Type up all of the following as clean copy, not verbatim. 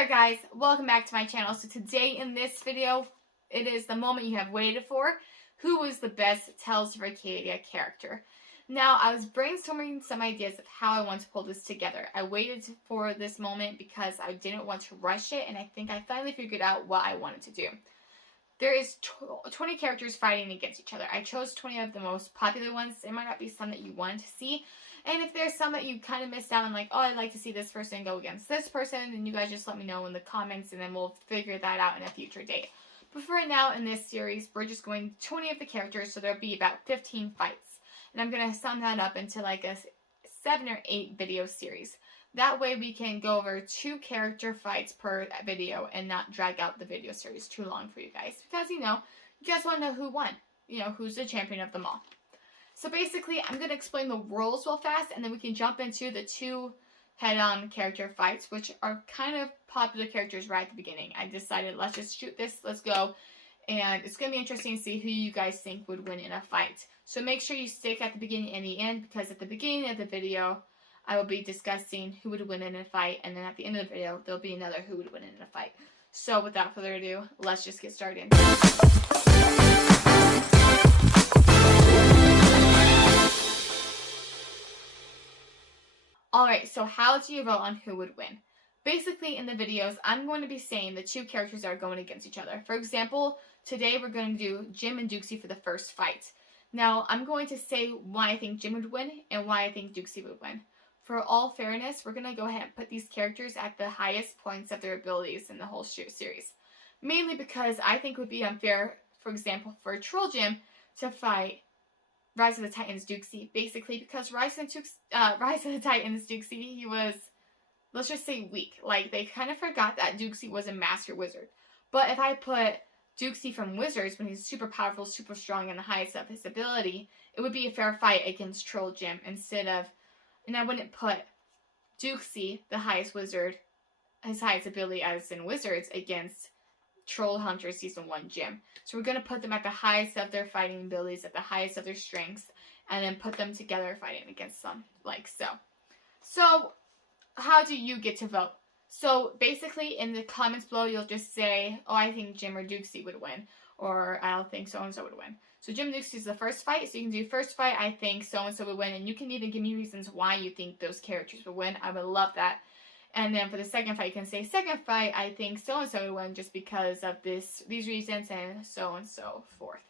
there guys, welcome back to my channel. So today in this video, it is the moment you have waited for. Who was the best Tales of Arcadia character? Now, I was brainstorming some ideas of how I want to pull this together. I waited for this moment because I didn't want to rush it, and I think I finally figured out what I wanted to do. There is 20 characters fighting against each other. I chose 20 of the most popular ones. There might not be some that you want to see. And if there's some that you kind of missed out on, like, oh, I'd like to see this person go against this person, then you guys just let me know in the comments, and then we'll figure that out in a future date. But for right now, in this series, we're just going 20 of the characters, so there'll be about 15 fights. And I'm going to sum that up into like a 7 or 8 video series. That way we can go over 2 character fights per video and not drag out the video series too long for you guys. Because, you guys want to know who won. Who's the champion of them all. So basically, I'm going to explain the rules real fast, and then we can jump into the 2 head-on character fights, which are kind of popular characters right at the beginning. I decided, let's just shoot this, let's go. And it's going to be interesting to see who you guys think would win in a fight. So make sure you stick at the beginning and the end, because at the beginning of the video, I will be discussing who would win in a fight, and then at the end of the video, there'll be another who would win in a fight. So without further ado, let's just get started. Alright, so how do you vote on who would win? Basically, in the videos, I'm going to be saying the 2 characters that are going against each other. For example, today we're going to do Jim and Dukesy for the first fight. Now, I'm going to say why I think Jim would win and why I think Dukesy would win. For all fairness, we're going to go ahead and put these characters at the highest points of their abilities in the whole series. Mainly because I think it would be unfair, for example, for Troll Jim to fight Rise of the Titans Dukesy. Basically, because Rise of the Titans Dukesy, he was, let's just say, weak. Like, they kind of forgot that Dukesy was a master wizard. But if I put Dukesy from Wizards, when he's super powerful, super strong, and the highest of his ability, it would be a fair fight against Troll Jim instead of, and I wouldn't put Dukesy, the highest wizard, his highest ability as in Wizards, against TROLLHUNTERS Season 1 Jim. So we're going to put them at the highest of their fighting abilities, at the highest of their strengths, and then put them together fighting against them, like so. So, how do you get to vote? So, basically, in the comments below, you'll just say, oh, I think Jim or Dukesy would win, or I don't think so-and-so would win. So, Jim and Dukesy is the first fight, so you can do first fight, I think so-and-so would win, and you can even give me reasons why you think those characters would win. I would love that. And then for the second fight, you can say, second fight, I think so-and-so would win just because of these reasons and so forth.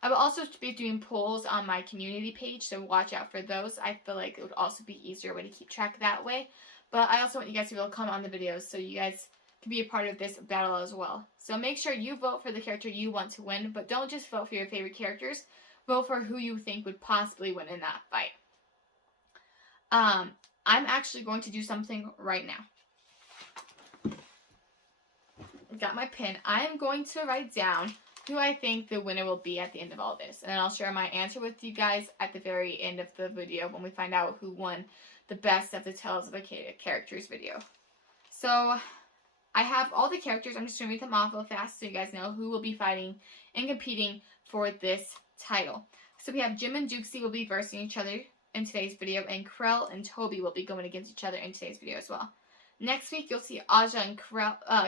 I will also be doing polls on my community page, so watch out for those. I feel like it would also be easier way to keep track that way. But I also want you guys to be able to comment on the videos so you guys can be a part of this battle as well. So make sure you vote for the character you want to win, but don't just vote for your favorite characters. Vote for who you think would possibly win in that fight. I'm actually going to do something right now. Got my pen. I am going to write down who I think the winner will be at the end of all this. And I'll share my answer with you guys at the very end of the video when we find out who won the best of the Tales of Arcadia characters video. So, I have all the characters. I'm just going to read them off real fast so you guys know who will be fighting and competing for this title. So we have Jim and Dukesy will be versing each other in today's video, and Krell and Toby will be going against each other in today's video as well. Next week, you'll see Aja and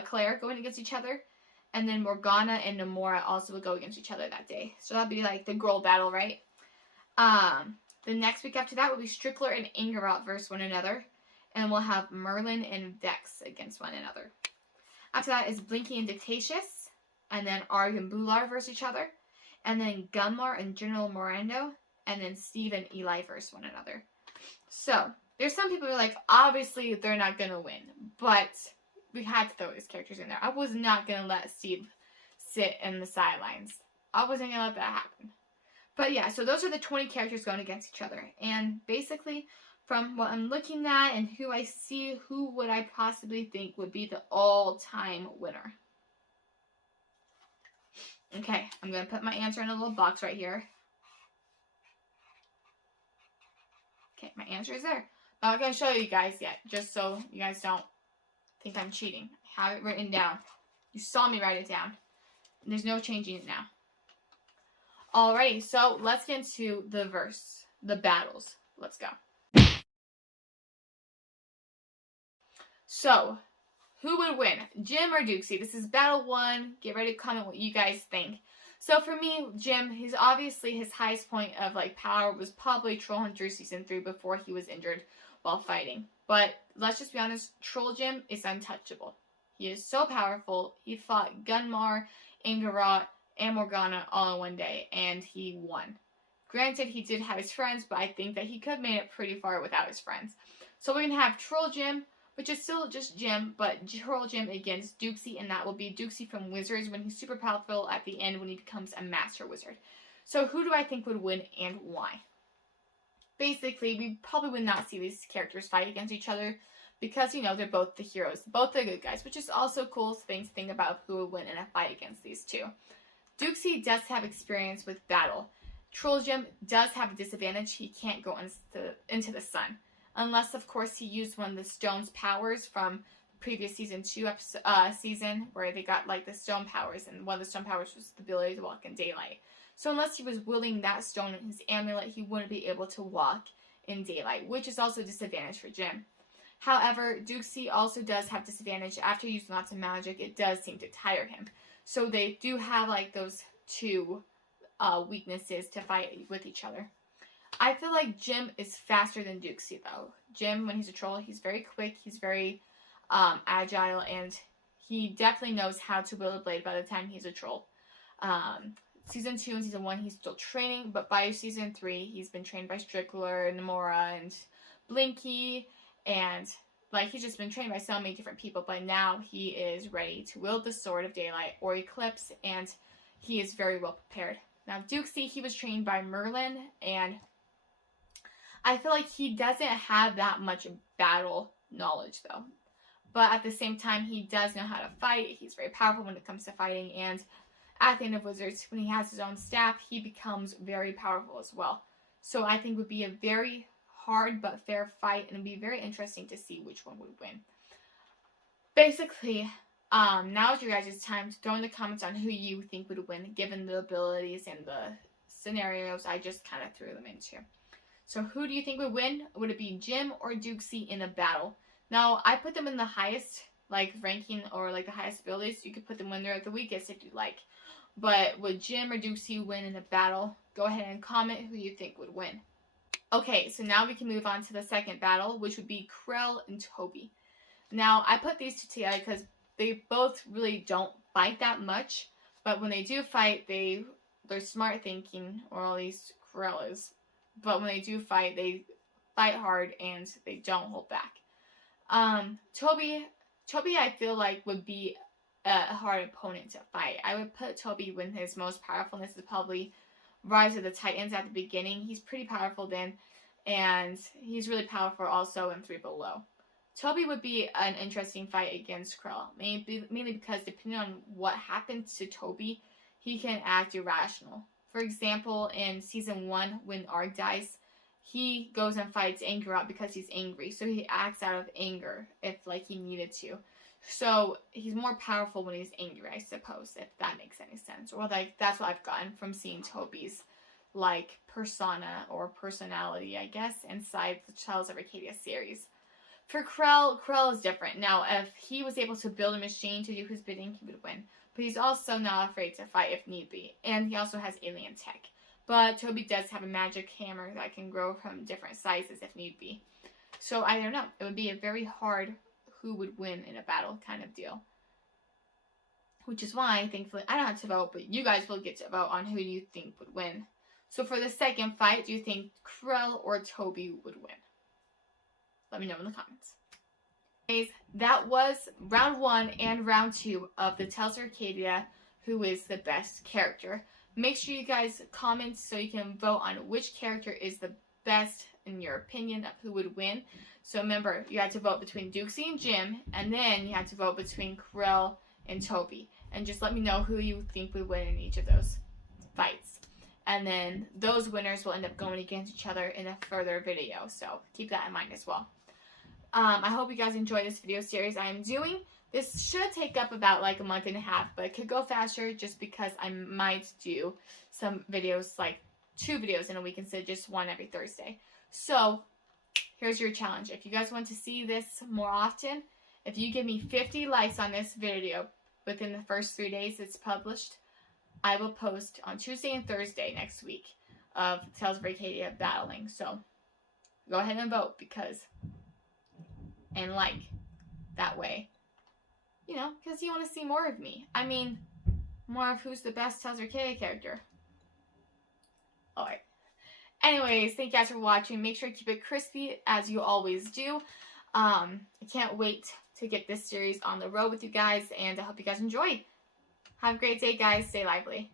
Claire going against each other, and then Morgana and Nomura also will go against each other that day. So that'll be like the girl battle, right? The next week after that will be Strickler and Ingerot versus one another, and we'll have Merlin and Vex against one another. After that is Blinky and Dictatious, and then Arg and Bular versus each other, and then Gunmar and General Morando, and then Steve and Eli versus one another. So, there's some people who are like, obviously they're not going to win, but we had to throw these characters in there. I was not going to let Steve sit in the sidelines. I wasn't going to let that happen. But yeah, so those are the 20 characters going against each other. And basically, from what I'm looking at and who I see, who would I possibly think would be the all-time winner? Okay, I'm going to put my answer in a little box right here. Okay, my answer is there. I'm not going to show you guys yet, just so you guys don't think I'm cheating. I have it written down. You saw me write it down. And there's no changing it now. Alrighty, so let's get into the battles. Let's go. So, who would win, Jim or Duxie? This is battle 1. Get ready to comment what you guys think. So for me, Jim, his highest point of like power was probably Trollhunters season 3 before he was injured while fighting. But let's just be honest, Troll Jim is untouchable. He is so powerful. He fought Gunmar, Angarot, and Morgana all in one day, and he won. Granted, he did have his friends, but I think that he could have made it pretty far without his friends. So we're going to have Troll Jim, which is still just Jim, but Troll Jim against Duxie, and that will be Duxie from Wizards when he's super powerful at the end when he becomes a Master Wizard. So who do I think would win and why? Basically, we probably would not see these characters fight against each other because, you know, they're both the heroes, both the good guys, which is also cool thing to think about who would win in a fight against these two. Duxie does have experience with battle. Troll Jim does have a disadvantage. He can't go into the sun. Unless, of course, he used one of the stone's powers from the previous season 2 season where they got, like, the stone powers. And one of the stone powers was the ability to walk in daylight. So unless he was wielding that stone in his amulet, he wouldn't be able to walk in daylight, which is also a disadvantage for Jim. However, Duxie also does have disadvantage. After using lots of magic, it does seem to tire him. So they do have, like, those two weaknesses to fight with each other. I feel like Jim is faster than Duxie, though. Jim, when he's a troll, he's very quick, he's very agile, and he definitely knows how to wield a blade by the time he's a troll. Season 2 and Season 1, he's still training, but by Season 3, he's been trained by Strickler, Namora, and Blinky, and, like, he's just been trained by so many different people, but now he is ready to wield the Sword of Daylight, or Eclipse, and he is very well prepared. Now, Duxie, he was trained by Merlin, and I feel like he doesn't have that much battle knowledge, though. But at the same time, he does know how to fight. He's very powerful when it comes to fighting. And at the end of Wizards, when he has his own staff, he becomes very powerful as well. So I think it would be a very hard but fair fight. And it would be very interesting to see which one would win. Basically, now is your guys' time to throw in the comments on who you think would win, given the abilities and the scenarios I just kind of threw them into. So who do you think would win? Would it be Jim or Duxie in a battle? Now, I put them in the highest, like, ranking or, like, the highest abilities. You could put them when they're at the weakest if you like. But would Jim or Duxie win in a battle? Go ahead and comment who you think would win. Okay, so now we can move on to the second battle, which would be Krell and Toby. Now, I put these two together because they both really don't fight that much. But when they do fight, they're smart thinking, or at least Krell is. But when they do fight, they fight hard and they don't hold back. Toby, I feel like would be a hard opponent to fight. I would put Toby when his most powerfulness is probably Rise of the Titans at the beginning. He's pretty powerful then, and he's really powerful also in 3 Below. Toby would be an interesting fight against Krell, mainly because depending on what happens to Toby, he can act irrational. For example, in Season 1, when Arg dies, he goes and fights Angarot because he's angry. So he acts out of anger if, like, he needed to. So he's more powerful when he's angry, I suppose, if that makes any sense. Or, like, that's what I've gotten from seeing Toby's, like, persona or personality, I guess, inside the Trials of Arcadia series. For Krell is different. Now, if he was able to build a machine to do his bidding, he would win. But he's also not afraid to fight if need be. And he also has alien tech. But Toby does have a magic hammer that can grow from different sizes if need be. So I don't know. It would be a very hard who would win in a battle kind of deal. Which is why, thankfully, I don't have to vote, but you guys will get to vote on who you think would win. So for the second fight, do you think Krell or Toby would win? Let me know in the comments. That was round 1 and round 2 of the Tales of Arcadia, who is the best character. Make sure you guys comment so you can vote on which character is the best in your opinion of who would win. So remember, you had to vote between Duxie and Jim, and then you had to vote between Krell and Toby. And just let me know who you think would win in each of those fights. And then those winners will end up going against each other in a further video. So keep that in mind as well. I hope you guys enjoyed this video series I am doing. This should take up about like a month and a half, but it could go faster just because I might do some videos, like 2 videos in a week instead of just 1 every Thursday. So here's your challenge. If you guys want to see this more often, If you give me 50 likes on this video within the first 3 days it's published, I will post on Tuesday and Thursday next week of Tales of Arcadia battling. So go ahead and vote and like that way. You know, because you want to see more of me. I mean, more of who's the best Tales of Arcadia character. Alright. Anyways, thank you guys for watching. Make sure to keep it crispy as you always do. I can't wait to get this series on the road with you guys, and I hope you guys enjoy. Have a great day, guys. Stay lively.